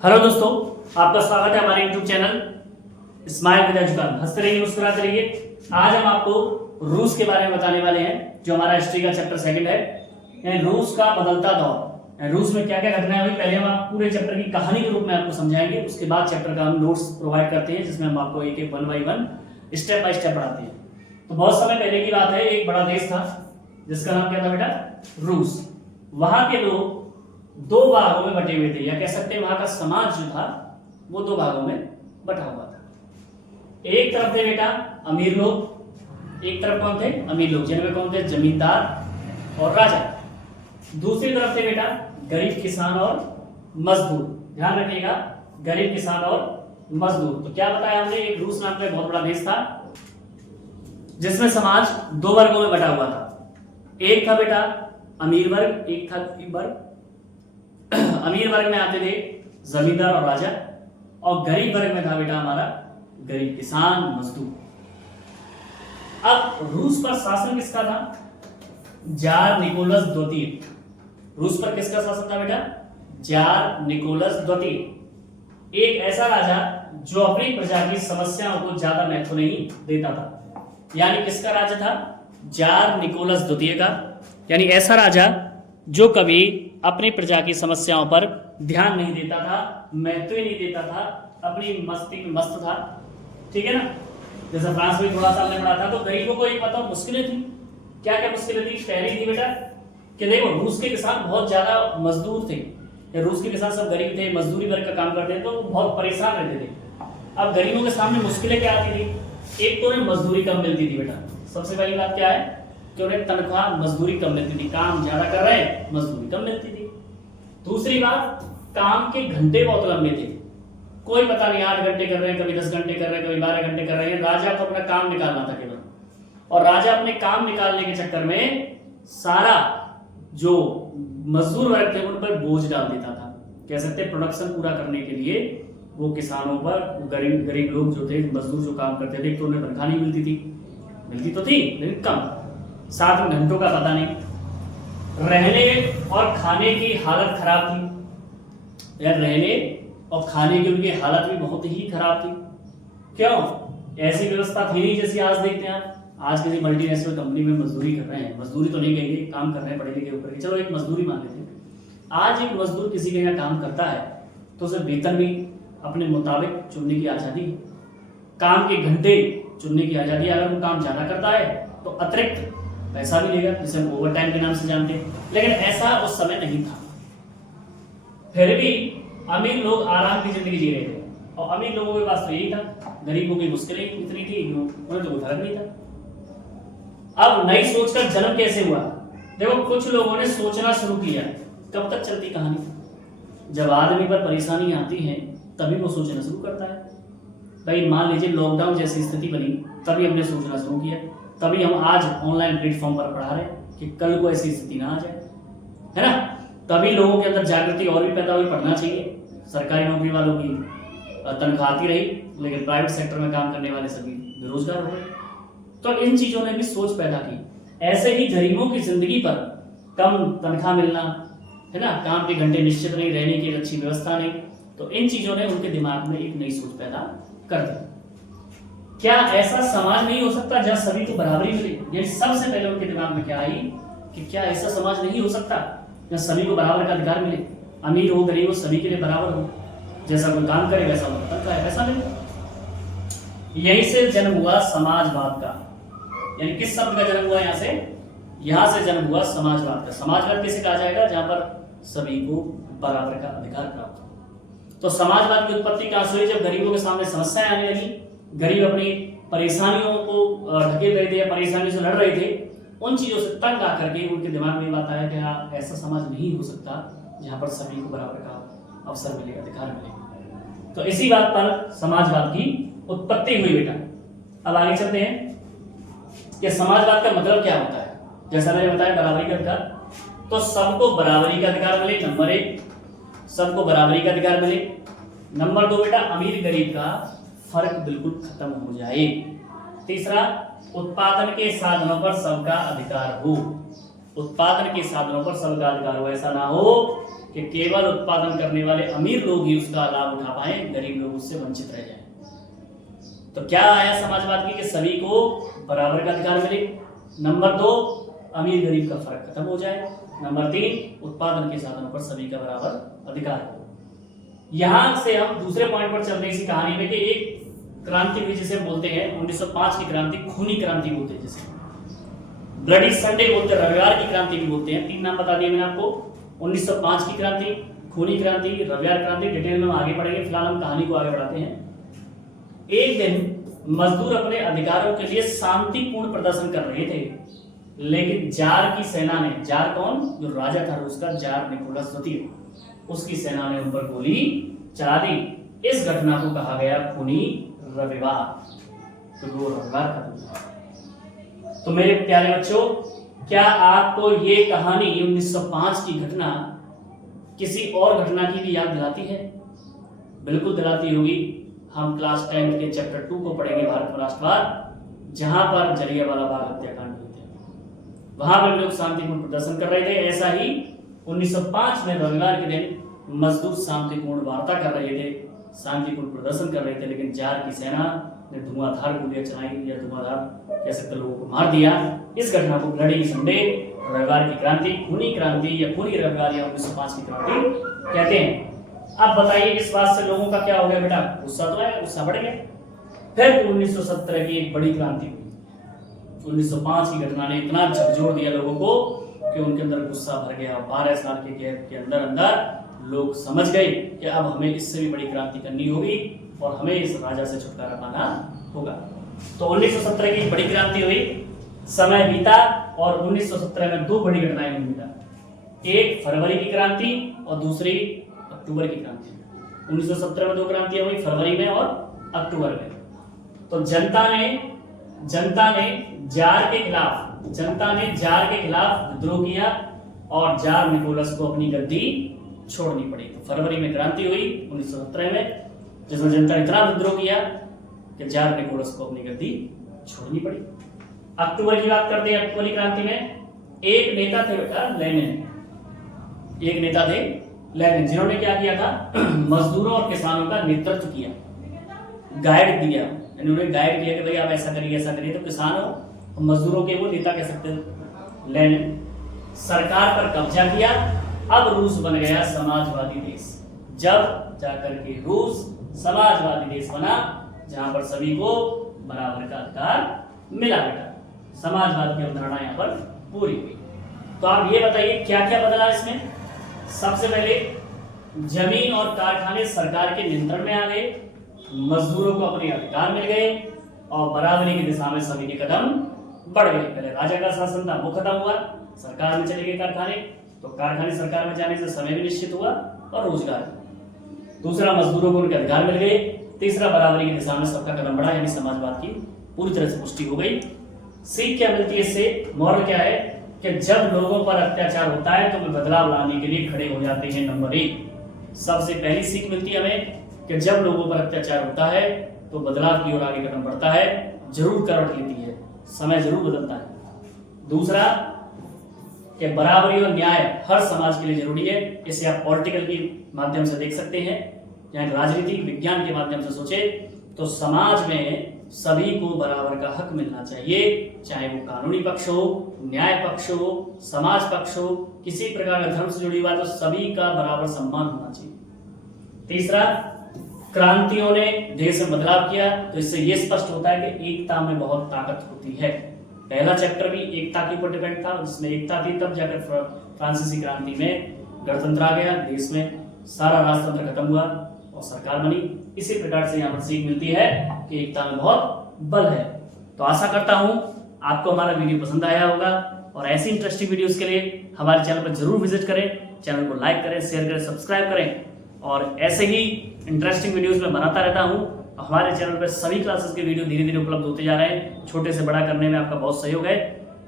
Hello दोस्तों, आपका स्वागत है हमारे YouTube channel smile with education. हंसते रहिए, मुस्कुराते रहिए। आज हम आपको रूस के बारे में बताने वाले हैं, जो हमारा हिस्ट्री का चैप्टर 2 है। रूस का बदलता दौर। रूस में क्या क्या घटनाएं हुई, पहले हम आप पूरे चैप्टर की कहानी के रूप में आपको समझाएंगे। उसके बाद चैप्टर का हम नोट्स प्रोवाइड करते हैं, जिसमें हम आपको एक एक 1 बाय 1 स्टेप बाय स्टेप पढ़ाते हैं। तो बहुत समय पहले की बात है, एक बड़ा देश था जिसका नाम क्या था बेटा, रूस। वहां के लोग 2 भागों में बटे हुए थे, या कह सकते हैं वहां का समाज जो था वो 2 भागों में बटा हुआ था। एक तरफ थे बेटा अमीर लोग, एक तरफ कौन थे, अमीर लोग, जिनमें कौन थे, जमींदार और राजा। दूसरी तरफ थे बेटा गरीब किसान और मजदूर। ध्यान रखिएगा, गरीब किसान और मजदूर। तो क्या बताया हमने, एक रूस नाम का बहुत बड़ा देश था जिसमें समाज 2 वर्गों में बटा हुआ था। एक था बेटा अमीर वर्ग, एक था गरीब वर्ग। अमीर वर्ग में आते थे जमींदार और राजा, और गरीब वर्ग में था बेटा हमारा गरीब किसान मजदूर। अब रूस पर शासन किसका था, जार निकोलस द्वितीय। रूस पर किसका शासन था बेटा, जार निकोलस द्वितीय। एक ऐसा राजा जो अपनी प्रजा की समस्याओं को ज्यादा महत्व नहीं देता था। यानी किसका राजा था, जार निकोलस द्वितीय का। यानी ऐसा राजा जो कभी अपनी प्रजा की समस्याओं पर ध्यान नहीं देता था, महत्व ही नहीं देता था, अपनी मस्ती में मस्त था। ठीक है ना। जैसे फ्रांस में थोड़ा सा हमने पढ़ा था, तो गरीबों को एक बताओ मुश्किलें थी। क्या क्या मुश्किलें थी, पहली थी बेटा कि देखो रूस के किसान बहुत ज्यादा मजदूर थे। रूस के किसान सब गरीब थे, मजदूरी वर्ग का काम करते थे, तो वो बहुत परेशान रहते थे। अब गरीबों के सामने मुश्किलें क्या आती थी, एक तो उन्हें मजदूरी कम मिलती थी बेटा। सबसे पहली बात क्या है कि उन्हें तनख्वाह मजदूरी कम मिलती थी, काम ज्यादा कर रहे हैं मजदूरी कम मिलती थी। दूसरी बात, काम के घंटे बहुत लंबे थे। कोई पता नहीं 8 घंटे कर रहे हैं, कभी 10 घंटे कर रहे हैं, कभी 12 घंटे कर रहे हैं। राजा को अपना काम निकालना था केवल, और राजा अपने काम निकालने के चक्कर में सारा जो मजदूर वर्ग थे उन पर बोझ डाल देता था। कह सकते हैं प्रोडक्शन पूरा करने के लिए वो किसानों पर, गरीब गरीब लोग जो थे, मजदूर जो काम करते थे, तो उन्हें तनख्वाह नहीं मिलती थी, मिलती तो थी लेकिन कम, साथ में घंटों का पता नहीं, रहने और खाने की हालत खराब थी। यार रहने और खाने की उनकी हालत भी बहुत ही खराब थी। क्यों, ऐसी व्यवस्था थी नहीं जैसी आज देखते हैं आप। आज किसी मल्टीनेशनल कंपनी में मजदूरी कर रहे हैं, मजदूरी तो नहीं कहेंगे, काम कर रहे हैं पढ़े लिखे ऊपर, चलो एक मजदूरी मान लेते हैं। आज एक मजदूर किसी के यहाँ काम करता है तो उसे वेतन भी अपने मुताबिक चुनने की आजादी, काम के घंटे चुनने की आजादी। अगर वो काम ज्यादा करता है तो अतिरिक्त पैसा भी लेगा, जिसे हम ओवर टाइम के नाम से जानते हैं। लेकिन ऐसा उस समय नहीं था। फिर भी अमीर लोग आराम की जिंदगी जी रहे थे, और अमीर लोगों के पास तो यही था। गरीबों की मुश्किलें इतनी थी, उन्हें तो कोई फर्क नहीं था। अब नई सोच का जन्म कैसे हुआ, देखो कुछ लोगों ने सोचना शुरू किया। कब तक चलती कहानी, जब आदमी पर परेशानी आती है तभी वो सोचना शुरू करता है। भाई मान लीजिए लॉकडाउन जैसी स्थिति बनी, तभी हमने सोचना शुरू किया, तभी हम आज ऑनलाइन प्लेटफॉर्म पर पढ़ा रहे हैं कि कल को ऐसी स्थिति ना आ जाए, है ना। तभी लोगों के अंदर जागृति और भी पैदा हुई, पढ़ना चाहिए। सरकारी नौकरी वालों की तनख्वाह आती रही, लेकिन प्राइवेट सेक्टर में काम करने वाले सभी बेरोजगार हो गए। तो इन चीजों ने भी सोच पैदा की। ऐसे ही गरीबों की जिंदगी पर कम तनख्वाह मिलना, है ना, काम के घंटे निश्चित नहीं, रहने की अच्छी व्यवस्था नहीं, तो इन चीजों ने उनके दिमाग में एक नई सोच पैदा कर दी। क्या ऐसा समाज नहीं हो सकता जहां सभी को बराबरी मिले। ये सबसे पहले उनके दिमाग में क्या आई कि क्या ऐसा समाज नहीं हो सकता जहां सभी को बराबर का अधिकार मिले, अमीर हो गरीब हो सभी के लिए बराबर हो, जैसा कोई काम करे वैसा तनख्वाह है वैसा मिले। यहीं से जन्म हुआ समाजवाद का। यानी किस शब्द का जन्म हुआ, यहां से जन्म हुआ समाजवाद का। समाजवाद किसे कहा जाएगा, जहां पर सभी को बराबर का अधिकार प्राप्त हो। तो समाजवाद की उत्पत्ति कहां से हुई, जब गरीबों के सामने समस्याएं आने लगी, गरीब अपनी परेशानियों को ढकेल रहे थे या परेशानी से लड़ रहे थे, उन चीजों से तंग आकर के उनके दिमाग में बात आया कि हाँ ऐसा समाज नहीं हो सकता जहां पर सभी को बराबर का अवसर मिले, अधिकार मिले। तो इसी बात पर समाजवाद की उत्पत्ति हुई बेटा। अब आगे चलते हैं कि समाजवाद का मतलब क्या होता है। जैसा मैंने बताया बराबरी का अधिकार, तो सबको बराबरी का अधिकार मिले, नंबर 1, सबको बराबरी का अधिकार मिले। नंबर 2 बेटा अमीर गरीब का फर्क बिल्कुल खत्म हो जाए। तीसरा, उत्पादन के साधनों पर सबका अधिकार हो। उत्पादन के साधनों पर सबका अधिकार हो, ऐसा ना हो कि कि केवल उत्पादन करने वाले अमीर लोग ही उसका लाभ उठा पाए, गरीब लोग उससे वंचित रह जाएं। तो क्या आया समाजवाद की कि सभी को बराबर का अधिकार मिले। नंबर 2, अमीर गरीब का फर्क खत्म हो जाए। नंबर 3, उत्पादन के साधनों पर सभी का बराबर अधिकार हो। यहां से हम दूसरे पॉइंट पर चल रहे इसी कहानी में कि एक क्रांति हुई जिसे बोलते हैं 1905 की क्रांति, खूनी क्रांति बोलते हैं, जिसे ब्लडी संडे बोलते हैं, रविवार की क्रांति भी बोलते हैं। 3 नाम बता दिए मैंने आपको, 1905 की क्रांति, खूनी क्रांति, रविवार क्रांति। डिटेल में हम आगे बढ़ेंगे, फिलहाल हम कहानी को आगे बढ़ाते हैं। एक दिन मजदूर अपने अधिकारों के लिए शांतिपूर्ण प्रदर्शन कर रहे थे, लेकिन जार की सेना ने, जार कौन, जो राजा था रूस का, जार निकोलस द्वितीय, उसकी सेना ने उन पर गोली चला दी। इस घटना को कहा गया खूनी रविवार, तो वो रविवार का दिन था। तो मेरे प्यारे बच्चों, क्या आपको ये कहानी 1905 की घटना किसी और घटना की भी याद दिलाती है? बिल्कुल दिलाती होगी। हम क्लास 10 के चैप्टर 2 को पढ़ेंगे, भारत और राष्ट्रवाद, जहां पर जलियांवाला बाग हत्याकांड हुए थे। वहां पर लोग शांतिपूर्ण प्रदर्शन कर रहे थे। ऐसा ही 1905 में रविवार के दिन मजदूर शांतिपूर्ण वार्ता कर रहे थे, शांतिपूर्ण प्रदर्शन कर रहे थे, लेकिन जार की सेना ने धुआंधार गोलियां चलाई या धुआंधार कह सकते लोगों को मार दिया। इस घटना को ब्लडी संडे, रविवार की क्रांति, खूनी क्रांति या खूनी रविवार या 1905 की क्रांति कहते हैं। अब बताइए इस बात से लोगों का क्या हो गया बेटा? गुस्सा तो आया, गुस्सा बढ़ गया। फिर 1917 की एक बड़ी क्रांति हुई। 1905 की घटना ने इतना झकझोर दिया लोगों को कि उनके अंदर गुस्सा भर गया। 12 साल के गैप के अंदर अंदर लोग समझ गए कि अब हमें इससे भी बड़ी क्रांति करनी होगी और हमें इस राजा से छुटकारा पाना होगा। तो 1917 की बड़ी क्रांति हुई, समय बीता और 1917 में 2 बड़ी घटनाएं हुई बेटा। एक फरवरी की क्रांति और दूसरी अक्टूबर की क्रांति। 1917 में 2 क्रांतियां हुई, फरवरी में और अक्टूबर में। तो जनता ने जार के खिलाफ विद्रोह किया और जार निकोलस को अपनी गद्दी छोड़नी पड़ी। तो फरवरी में क्रांति हुई 1917 में, जिसमें जनता ने इतना विद्रोह किया कि जार निकोलस को अपनी गद्दी छोड़नी पड़ी। अक्टूबर की बात करते हैं। अक्टूबर की क्रांति में एक नेता थे बेटा, लेनिन, जिन्होंने क्या किया था? मजदूरों और किसानों का नेतृत्व किया, गाइड दिया। इन्होंने गाइड दिया कि भाई आप ऐसा करिए। तो किसानों और मजदूरों के वो नेता कह सकते हैं लेनिन। सरकार पर कब्जा किया। अब रूस बन गया समाजवादी देश। जब जाकर के रूस समाजवादी देश बना, जहां पर सभी को बराबर का अधिकार मिला बेटा। समाजवाद की अवधारणा यहाँ पर पूरी हुई। तो आप ये बताइए क्या क्या बदला इसमें? सबसे पहले जमीन और कारखाने सरकार के नियंत्रण में आ गए, मजदूरों को अपने अधिकार मिल गए और बराबरी की दिशा में सभी के कदम बढ़ गए। पहले राजा का शासन था, वो खत्म हुआ, सरकार में चले गए कारखाने। तो कारखाने सरकार में जाने से समय भी निश्चित हुआ और रोजगार। दूसरा, मजदूरों को उनके अधिकार मिल गए। तीसरा, बराबरी की दिशा में सबका कदम बढ़ा, यानी समाजवाद की पूरी तरह से पुष्टि हो गई। सीख क्या मिलती है इससे? मॉरल क्या है कि जब लोगों पर अत्याचार होता है तो वे बदलाव लाने के लिए खड़े हो जाते हैं। नंबर 1 सबसे पहली सीख मिलती है हमें कि जब लोगों पर अत्याचार होता है तो बदलाव की ओर आगे कदम बढ़ता है, जरूर करवट लेती है, समय जरूर बदलता है। दूसरा कि बराबरी और न्याय हर समाज के लिए जरूरी है। इसे आप पॉलिटिकल के माध्यम से देख सकते हैं, यानी राजनीतिक विज्ञान के माध्यम से सोचे तो समाज में सभी को बराबर का हक मिलना चाहिए, चाहे वो कानूनी पक्ष हो, न्याय पक्ष हो, समाज पक्ष हो, किसी प्रकार का धर्म से जुड़ी हुआ, तो सभी का बराबर सम्मान होना चाहिए। तीसरा, क्रांतियों ने देश में बदलाव किया, तो इससे यह स्पष्ट होता है कि एकता में बहुत ताकत होती है। पहला चैप्टर भी एकता के ऊपर डिपेंड था, जिसमें एकता थी, तब जाकर फ्रांसीसी क्रांति में गणतंत्र आ गया, देश में सारा राजतंत्र खत्म हुआ और सरकार बनी। इसी प्रकार से यहाँ पर सीख मिलती है कि एकता में बहुत बल है। तो आशा करता हूं आपको हमारा वीडियो पसंद आया होगा और ऐसी इंटरेस्टिंग वीडियोस के लिए हमारे चैनल पर जरूर विजिट करें, चैनल को लाइक करें, शेयर करें, सब्सक्राइब करें और ऐसे ही इंटरेस्टिंग वीडियोस में बनाता रहता हूं। हमारे चैनल पर सभी क्लासेस के वीडियो धीरे धीरे उपलब्ध होते जा रहे हैं, छोटे से बड़ा करने में आपका बहुत सहयोग है।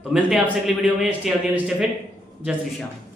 तो मिलते हैं आपसे अगली वीडियो में। Stay healthy and stay fit. जय श्री श्याम।